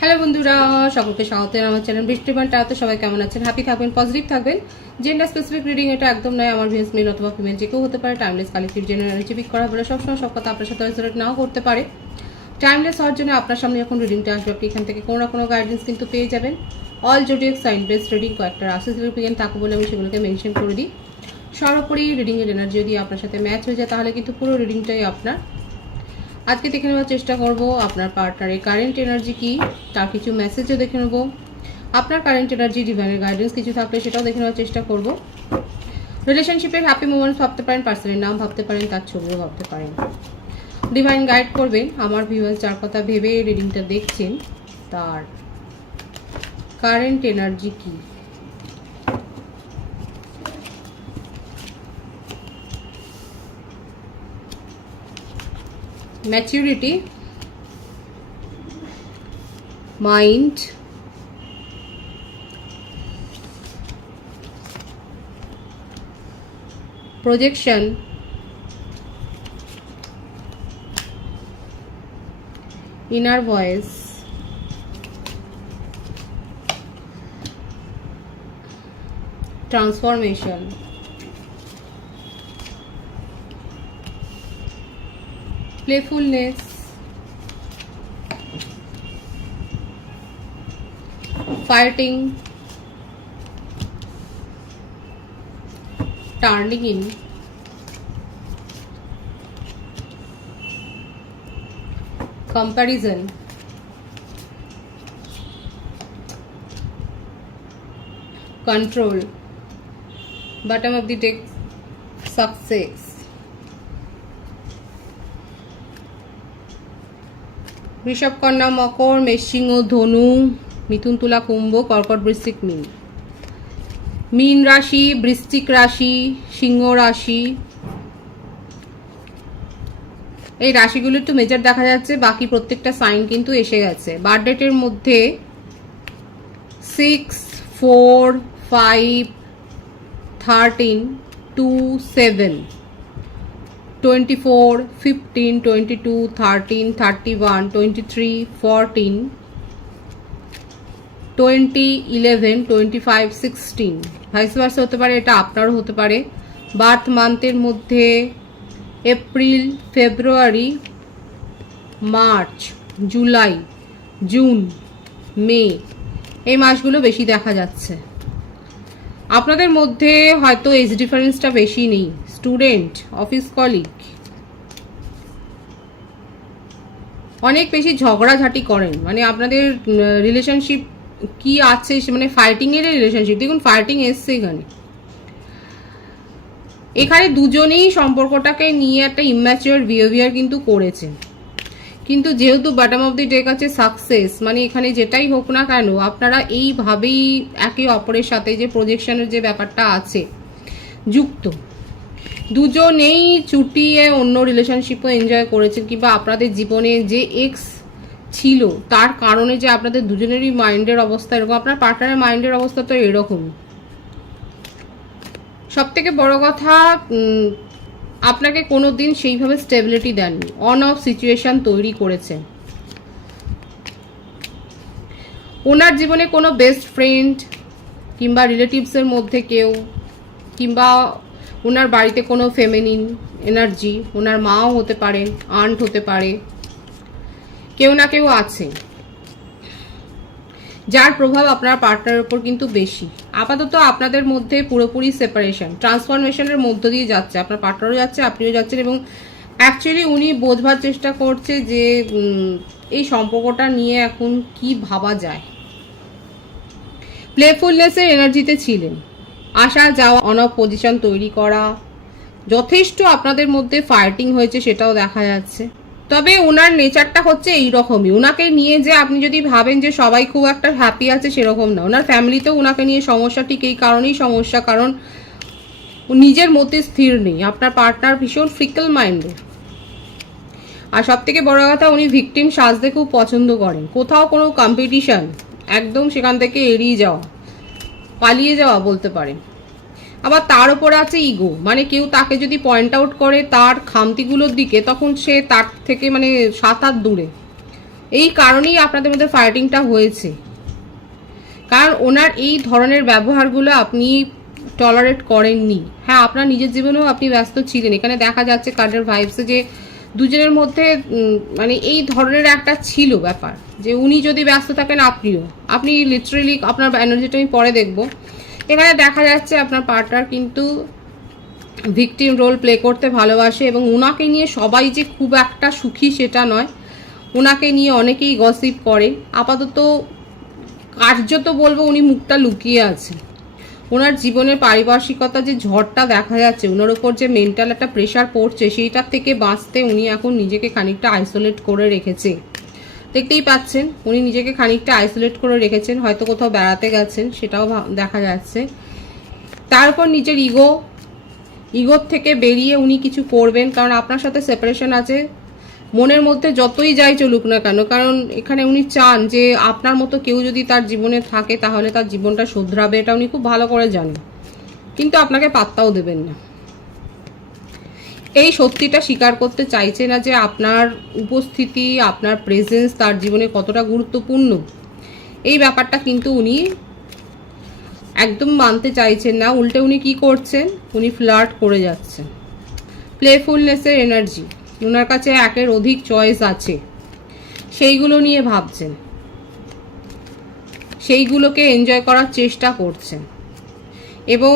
Hello বন্ধুরা, সকলকে স্বাগত আমার চ্যানেল বৃষ্টিবান টাতে। সবাই কেমন আছেন? হ্যাপি থাকবেন, পজিটিভ থাকবেন। জেন্ডার স্পেসিফিক রিডিং এটা একদম নয়। আমার ভিউস মেল অথবা ফিমেল যে কেউ হতে পারে। টাইমলেস কালেক্টিভ জেনারেল পিক করা বলে সবসময় সব কথা আপনার সাথে রেজোনেট নাও করতে পারে। টাইমলেস হওয়ার জন্য আপনার সামনে যখন রিডিংটা আসবে আপনি এখান থেকে কোনো না কোনো গাইডেন্স কিন্তু পেয়ে যাবেন। All zodiac sign based reading কয়েকটা রাশি থাকে বলে আমি সেগুলোকে মেনশন করে দিই। সর্বোপরি রিডিংয়ের এনার্জি যদি আপনার সাথে ম্যাচ হয়ে যায় তাহলে কিন্তু পুরো রিডিংটাই আপনার। আজকে দেখে নেওয়ার চেষ্টা করব আপনার পার্টনারের কারেন্ট এনার্জি কি, তার কিছু মেসেজও দেখে নেব। আপনার কারেন্ট এনার্জি ডিভাইনের গাইডেন্স কিছু থাকলে সেটাও দেখে নেওয়ার চেষ্টা করব। রিলেশনশিপের হ্যাপি মোমেন্টস ভাবতে পারেন, পার্সনের নাম ভাবতে পারেন, তার ছবিও ভাবতে পারেন। ডিভাইন গাইড করবেন আমার ভিউয়ার্স যার কথা ভেবে রিডিংটা দেখছেন তার কারেন্ট এনার্জি কি। Maturity, mind, projection, inner voice, transformation, playfulness, fighting, turning in, comparison, control, bottom of the deck, success. Rishabh, কন্যা, মকর, মেষ, সিংহ, ধনু, মিথুন, তুলা, কুম্ভ, কর্কট, বৃশ্চিক, মীন। মীন রাশি, বৃশ্চিক রাশি, সিংহ রাশি, এই রাশিগুলো একটু মেজর দেখা যাচ্ছে, বাকি প্রত্যেকটা সাইন কিন্তু এসে গেছে। বার্থ ডেটের মধ্যে 6, 4, 5, 13, 2, 7, 24, 15, 22, 13, 31, 23, 14, 20, 11, 25, 16 ভাইস ভার্সা হতে পারে, এটা আপনারও হতে পারে। বার্থ মান্থের মধ্যে এপ্রিল, ফেব্রুয়ারি, মার্চ, জুলাই, জুন, মে এই মাসগুলো বেশি দেখা যাচ্ছে। আপনাদের মধ্যে হয়তো এজ ডিফারেন্সটা বেশি নেই। স্টুডেন্ট, অফিস কলিগ, অনেক বেশি ঝগড়াঝাটি করেন, মানে আপনাদের রিলেশনশিপ কি আছে, মানে ফাইটিং এর রিলেশনশিপ। দেখুন ফাইটিং এসছে এখানে দুজনেই সম্পর্কটাকে নিয়ে একটা ইম্যাচিওর বিহেভিয়ার কিন্তু করেছে। কিন্তু যেহেতু বটম অফ দি ডেক আছে সাকসেস, মানে এখানে যেটাই হোক না কেন আপনারা এইভাবেই একে অপরের সাথে যে প্রজেকশনের যে ব্যাপারটা আছে যুক্ত। দুজনেই চুটিয়ে অন্য রিলেশনশিপও এনজয় করেছেন, কিংবা আপনাদের জীবনে যে এক্স ছিল তার কারণে যে আপনাদের দুজনেরই মাইন্ডের অবস্থা এরকম, আপনার পার্টনারের মাইন্ডের অবস্থা তো এরকম। সব থেকে বড় কথা, আপনাকে কোনো দিন সেইভাবে স্টেবিলিটি দেননি, অন অফ সিচুয়েশন তৈরি করেছে। ওনার জীবনে কোনো বেস্ট ফ্রেন্ড কিংবা রিলেটিভসের মধ্যে কেউ, কিংবা ওনার বাড়িতে কোনো ফেমিনিন এনার্জি, ওনার মাও হতে পারেন, আন্ট হতে পারে, কেউ না কেউ আছে যার প্রভাব আপনার পার্টনারের উপর কিন্তু বেশি। আপাতত আপনাদের মধ্যে পুরোপুরি সেপারেশন, ট্রান্সফরমেশনের মধ্য দিয়ে যাচ্ছে, আপনার পার্টনারও যাচ্ছে, আপনিও যাচ্ছেন। এবং অ্যাকচুয়ালি উনি বোঝবার চেষ্টা করছে যে এই সম্পর্কটা নিয়ে এখন কি ভাবা যায়। প্লেফুলনেসের এনার্জিতে ছিলেন, আসা যাওয়া, অন অফ পজিশন তৈরি করা, যথেষ্ট আপনাদের মধ্যে ফাইটিং হয়েছে সেটাও দেখা যাচ্ছে। তবে ওনার নেচারটা হচ্ছে এইরকমই। ওনাকে নিয়ে যে আপনি যদি ভাবেন যে সবাই খুব একটা হ্যাপি আছে সেরকম না। ওনার ফ্যামিলিতেও ওনাকে নিয়ে সমস্যা, ঠিক এই কারণেই সমস্যা, কারণ নিজের মধ্যে স্থির নেই। আপনার পার্টনার ভীষণ ফ্রিকল মাইন্ডের। আর সব থেকে বড় কথা, উনি ভিকটিম সাজতে খুব পছন্দ করেন। কোথাও কোনো কম্পিটিশন একদম সেখান থেকে এড়িয়ে যাওয়া, পালিয়ে যাওয়া বলতে পারেন। আবার তার উপরে আছে ইগো, মানে কেউ তাকে যদি পয়েন্ট আউট করে তার খামতিগুলোর দিকে, তখন সে তার থেকে মানে 7 হাত দূরে। এই কারণেই আপনাদের মধ্যে ফাইটিংটা হয়েছে, কারণ ওনার এই ধরনের ব্যবহারগুলো আপনি টলারেট করেননি। হ্যাঁ, আপনার নিজের জীবনেও আপনি ব্যস্ত ছিলেন। এখানে দেখা যাচ্ছে কার্ডের ভাইবসে যে দুজনের মধ্যে মানে এই ধরনের একটা ছিল ব্যাপার, যে উনি যদি ব্যস্ত থাকেন আপনি লিটারেলি আপনার এনার্জিটা আমি পরে দেখব। এখানে দেখা যাচ্ছে আপনার পার্টনার কিন্তু ভিকটিম রোল প্লে করতে ভালোবাসে, এবং ওনাকে নিয়ে সবাই যে খুব একটা সুখী সেটা নয়। ওনাকে নিয়ে অনেকেই গসিপ করে। আপাতত কার্যত বলবো উনি মুখটা লুকিয়ে আছে। ওনার জীবনের পারিপার্শ্বিকতা যে ঝড়টা দেখা যাচ্ছে, ওনার উপর যে মেন্টাল একটা প্রেশার পড়ছে, সেইটার থেকে বাঁচতে উনি এখন নিজেকে খানিকটা আইসোলেট করে রেখেছে। দেখতেই পাচ্ছেন উনি নিজেকে খানিকটা আইসোলেট করে রেখেছেন, হয়তো কোথাও বেড়াতে গেছেন, সেটাও দেখা যাচ্ছে। তারপর নিজের ইগোর থেকে বেরিয়ে উনি কিছু করবেন, কারণ আপনার সাথে সেপারেশন আছে। মনের মধ্যে যতই যাই চলুক না কেন, কারণ এখানে উনি চান যে আপনার মতো কেউ যদি তার জীবনে থাকে তাহলে তার জীবনটা শুধরাবে, এটা উনি খুব ভালো করে জানেন, কিন্তু আপনাকে পাত্তাও দেবেন না। এই সত্যিটা স্বীকার করতে চাইছে না যে আপনার উপস্থিতি, আপনার প্রেজেন্স তার জীবনে কতটা গুরুত্বপূর্ণ। এই ব্যাপারটা কিন্তু উনি একদম মানতে চাইছেন না। উল্টে উনি কি করছেন, উনি ফ্লার্ট করে যাচ্ছেন। প্লেফুলনেসের এনার্জি, ওনার কাছে একের অধিক চয়েস আছে, সেইগুলো নিয়ে ভাবছেন, সেইগুলোকে এনজয় করার চেষ্টা করছেন এবং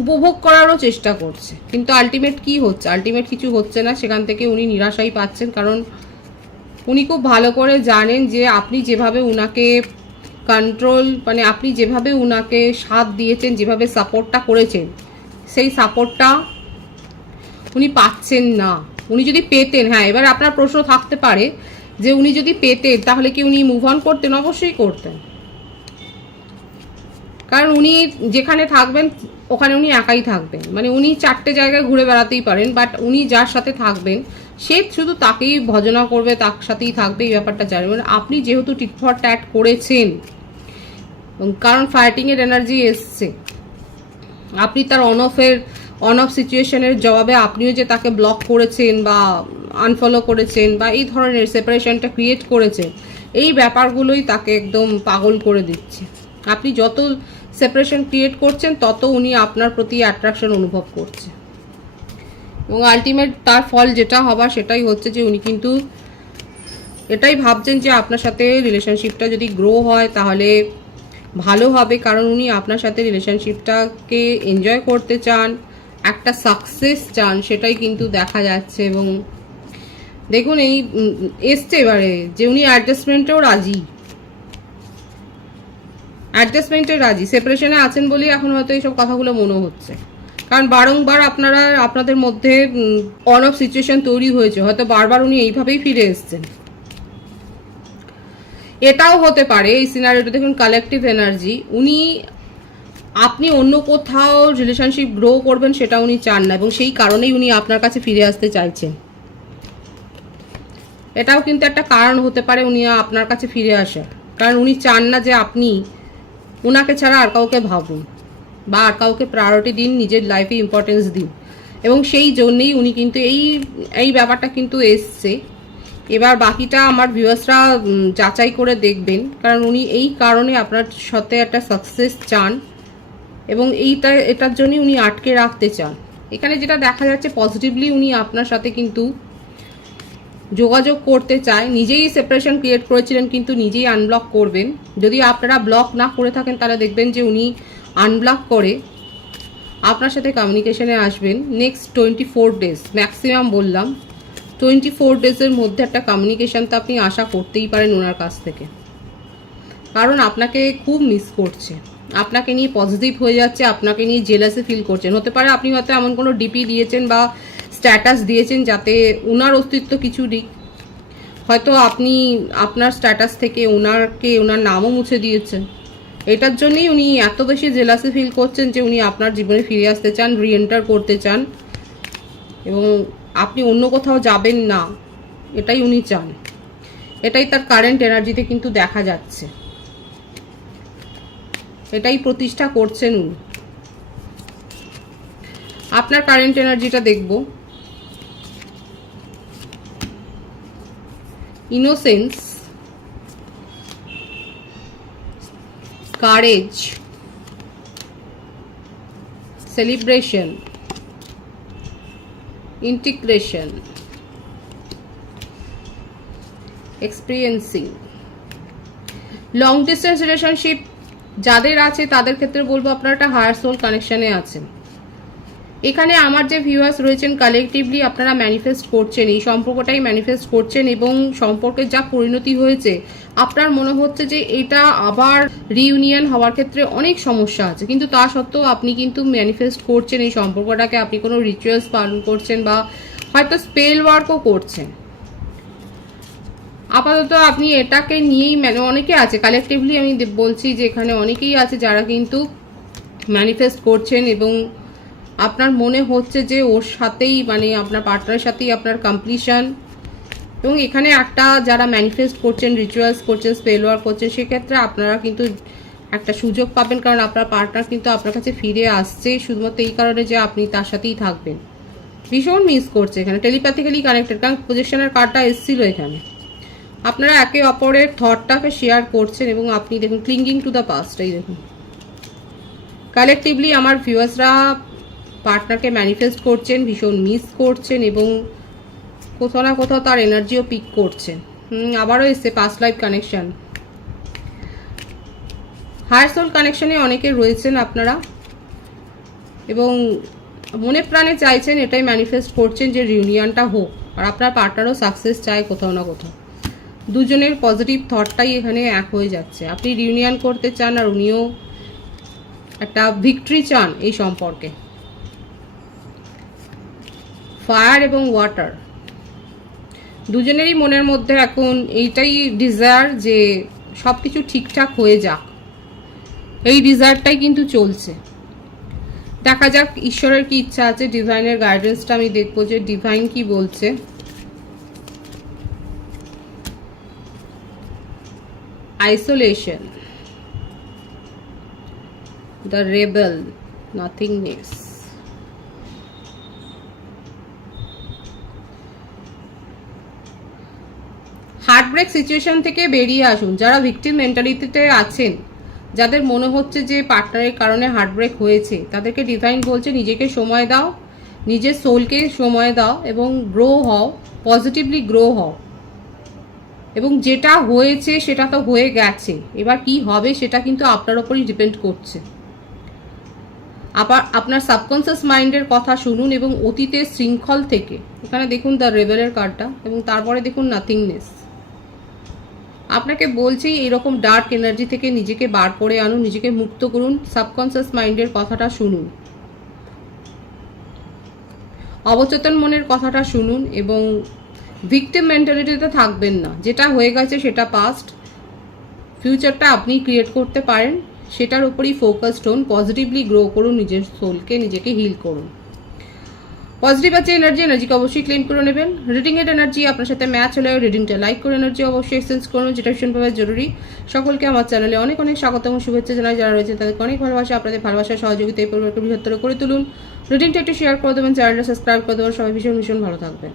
উপভোগ করারও চেষ্টা করছে, কিন্তু আলটিমেট কি হচ্ছে, আলটিমেট কিছু হচ্ছে না। সেখান থেকে উনি নিরাশাই পাচ্ছেন, কারণ উনি খুব ভালো করে জানেন যে আপনি যেভাবে উনাকে কন্ট্রোল, মানে আপনি যেভাবে উনাকে সাথ দিয়েছেন, যেভাবে সাপোর্টটা করেছেন, সেই সাপোর্টটা উনি পাচ্ছেন না। উনি যদি পেতেন, হ্যাঁ, এবার আপনার প্রশ্ন থাকতে পারে যে উনি যদি পেতেন তাহলে কি উনি মুভ অন করতেন? অবশ্যই করতেন, কারণ উনি যেখানে থাকবেন ওখানে উনি একাই থাকবেন। মানে উনি 4টে জায়গায় ঘুরে বেড়াতেই পারেন, বাট উনি যার সাথে থাকবেন সে শুধু তাকেই ভজনা করবে, তার সাথেই থাকবে, এই ব্যাপারটা জানেন। মানে আপনি যেহেতু টিট ফর ট্যাট করেছেন, কারণ ফাইটিংয়ের এনার্জি এসছে, আপনি তার অন অফ সিচুয়েশনের জবাবে আপনিও যে তাকে ব্লক করেছেন বা আনফলো করেছেন বা এই ধরনের সেপারেশনটা ক্রিয়েট করেছেন, এই ব্যাপারগুলোই তাকে একদম পাগল করে দিচ্ছে। আপনি যত সেপারেশন ক্রিয়েট করছেন তত উনি আপনার প্রতি অ্যাট্রাকশন অনুভব করছে, এবং আলটিমেট তার ফল যেটা হবার সেটাই হচ্ছে যে উনি কিন্তু এটাই ভাবছেন যে আপনার সাথে রিলেশনশিপটা যদি গ্রো হয় তাহলে ভালো হবে, কারণ উনি আপনার সাথে রিলেশনশিপটাকে এনজয় করতে চান, একটা সাকসেস চান, সেটাই কিন্তু দেখা যাচ্ছে। এবং দেখুন এই এসছে এবারে যে উনি অ্যাডজাস্টমেন্টেও রাজি, সেপারেশনে আছেন বলেই এখন হয়তো এইসব কথাগুলো মনে হচ্ছে, কারণ বারংবার আপনাদের মধ্যে অন অফ সিচুয়েশন তৈরি হয়েছে, হয়তো বারবার উনি এইভাবেই ফিরে এসছেন। এটাও হতে পারে এই সিনারিওটা, দেখুন কালেকটিভ এনার্জি, আপনি অন্য কোথাও রিলেশনশিপ গ্রো করবেন সেটা উনি চান না, এবং সেই কারণেই উনি আপনার কাছে ফিরে আসতে চাইছেন। এটাও কিন্তু একটা কারণ হতে পারে উনি আপনার কাছে ফিরে আসার, কারণ উনি চান না যে আপনি ওনাকে ছাড়া আর কাউকে ভাবুন বা আর কাউকে প্রায়োরিটি দিন, নিজের লাইফে ইম্পর্টেন্স দিন, এবং সেই জন্যেই উনি কিন্তু এই ব্যাপারটা কিন্তু এসছে। এবার বাকিটা আমার ভিউয়ার্সরা যাচাই করে দেখবেন, কারণ উনি এই কারণে আপনার সাথে একটা সাকসেস চান এবং এটার জন্যই উনি আটকে রাখতে চান। এখানে যেটা দেখা যাচ্ছে পজিটিভলি উনি আপনার সাথে কিন্তু যোগাযোগ করতে চায়, নিজেই সেপারেশন ক্রিয়েট করেছিলেন কিন্তু নিজেই আনব্লক করবেন। যদি আপনারা ব্লক না করে থাকেন তাহলে দেখবেন যে উনি আনব্লক করে আপনার সাথে কমিউনিকেশনে আসবেন। নেক্সট 24 ডেজ ম্যাক্সিমাম বললাম, 24 ডেজের মধ্যে একটা কমিউনিকেশন তো আপনি আশা করতেই পারেন ওনার কাছ থেকে, কারণ আপনাকে খুব মিস করছে, আপনাকে নিয়ে পজিটিভ হয়ে যাচ্ছে, আপনাকে নিয়ে জেলাসি ফিল করছেন। হতে পারে আপনি হয়তো এমন কোনো ডিপি দিয়েছেন বা স্ট্যাটাস দিয়েছেন যাতে ওনার অস্তিত্ব কিছু দিক, হয়তো আপনি আপনার স্ট্যাটাস থেকে ওনার নামও মুছে দিয়েছেন। এটার জন্যই উনি এত বেশি জেলাসি ফিল করছেন যে উনি আপনার জীবনে ফিরে আসতে চান, রিএন্টার করতে চান, এবং আপনি অন্য কোথাও যাবেন না, এটাই উনি চান। এটাই তার কারেন্ট এনার্জিতে কিন্তু দেখা যাচ্ছে, এটাই প্রতিষ্ঠা করছেন উনি। আপনার কারেন্ট এনার্জিটা দেখব। Innocence, courage, celebration, integration, experiencing. Long distance relationship যাদের আছে তাদের ক্ষেত্রে বলবো আপনারা একটা হায়ার সোল কানেকশনে আছেন। এখানে আমার যে ভিউয়ার্স রয়েছেন কালেকটিভলি আপনারা ম্যানিফেস্ট করছেন, এই সম্পর্কটাই ম্যানিফেস্ট করছেন এবং সম্পর্কের যা পরিণতি হয়েছে আপনার মনে হচ্ছে যে এটা আবার রিইউনিয়ন হওয়ার ক্ষেত্রে অনেক সমস্যা আছে, কিন্তু তা সত্ত্বেও আপনি কিন্তু ম্যানিফেস্ট করছেন এই সম্পর্কটাকে। আপনি কোনো রিচুয়ালস পালন করছেন বা হয়তো স্পেল ওয়ার্কও করছেন। আপাতত আপনি এটাকে নিয়েই অনেকে আছে কালেকটিভলি, আমি বলছি যে এখানে অনেকেই আছে যারা কিন্তু ম্যানিফেস্ট করছেন এবং আপনার মনে হচ্ছে যে ওর সাথেই আপনার পার্টনারের সাথেই আপনার কমপ্লিশন। এবং এখানে একটা যারা ম্যানিফেস্ট করছেন, রিচুয়ালস করছেন, স্পেল ওয়ার্ক করছেন, সেক্ষেত্রে আপনারা কিন্তু একটা সুযোগ পাবেন, কারণ আপনার পার্টনার কিন্তু আপনার কাছে ফিরে আসছে শুধুমাত্র এই কারণে যে আপনি তার সাথেই থাকবেন। ভীষণ মিস করছে এখানে, টেলিপ্যাথিক্যালি কানেক্টেড, কারণ পজিশনের কার্ডটা এসেছিল এখানে। আপনারা একে অপরের থটটাকে শেয়ার করছেন এবং আপনি দেখুন ক্লিঙ্গিং টু দ্য পাস্ট। এই দেখুন কালেকটিভলি আমার ভিউয়ার্সরা পার্টনারকে ম্যানিফেস্ট করছেন, ভীষণ মিস করছেন এবং কোথাও না কোথাও তার এনার্জিও পিক করছেন। আবারও এসছে past life connection. Higher soul কানেকশনে অনেকে রয়েছেন আপনারা এবং মনে প্রাণে চাইছেন, এটাই ম্যানিফেস্ট করছেন যে রিউনিয়নটা হোক, আর আপনার পার্টনারও সাকসেস চায় কোথাও না কোথাও। দুজনের পজিটিভ থটটাই এখানে এক হয়ে যাচ্ছে। আপনি রিউনিয়ন করতে চান আর উনিও একটা ভিক্টরি চান এই সম্পর্কে। ফায়ার এবং ওয়াটার, দুজনেরই মনের মধ্যে এখন এইটাই ডিজায়ার যে সব কিছু ঠিকঠাক হয়ে যাক, এই ডিজায়ারটাই কিন্তু চলছে। দেখা যাক ঈশ্বরের কি ইচ্ছা আছে, ডিভাইনের গাইডেন্সটা আমি দেখবো যে ডিভাইন কি বলছে। Isolation, the rebel, nothingness, heartbreak situation থেকে বেরিয়ে আসুন। যারা ভিকটিম মেন্টালিটিতে আছেন, যাদের মনে হচ্ছে যে পার্টনারের কারণে হার্টব্রেক হয়েছে, তাদেরকে ডিভাইন বলছে নিজেকে সময় দাও, নিজের সোলকে সময় দাও এবং গ্রো হও, পজিটিভলি গ্রো হও। এবং যেটা হয়েছে সেটা তো হয়ে গেছে, এবার কি হবে সেটা কিন্তু আপনার ওপরই ডিপেন্ড করছে। আবার আপনার সাবকনসিয়াস মাইন্ডের কথা শুনুন এবং অতীতের শৃঙ্খল থেকে, এখানে দেখুন দ্য রেবেলের কার্ডটা এবং তারপরে দেখুন নাথিংনেস। আপনাকে বলছি এরকম ডার্ক এনার্জি থেকে নিজেকে বার করে আনুন, নিজেকে মুক্ত করুন, সাবকনসিয়াস মাইন্ডের কথাটা শুনুন, অবচেতন মনের কথাটা শুনুন এবং ভিকটিম মেন্টালিটিতে থাকবেন না। যেটা হয়ে গেছে সেটা পাস্ট, ফিউচারটা আপনি ক্রিয়েট করতে পারেন, সেটার উপরই ফোকাসড হন, পজিটিভলি গ্রো করুন, নিজের সোলকে নিজেকে হিল করুন। পজিটিভ আছে এনার্জিকে অবশ্যই ক্লেম করে নেবেন। রিডিং এর এনার্জি আপনার সাথে ম্যাচ হলে রিডিংটা লাইক করে এনার্জি অবশ্যই এক্সচেঞ্জ করুন, যেটা ভীষণভাবে জরুরি। সকলকে আমার চ্যানেলে অনেক অনেক স্বাগত এবং শুভেচ্ছা জানাই। যারা রয়েছে তাদেরকে অনেক ভালোবাসা, আপনাদের ভালোবাসার সহযোগিতা এই পরিবারকে বৃহত্তর করে তুলুন। রিডিংটা একটু শেয়ার করে দেবেন, চ্যানেলটা সাবস্ক্রাইব করে দেবেন। সবাই ভীষণ ভীষণ ভালো থাকবেন।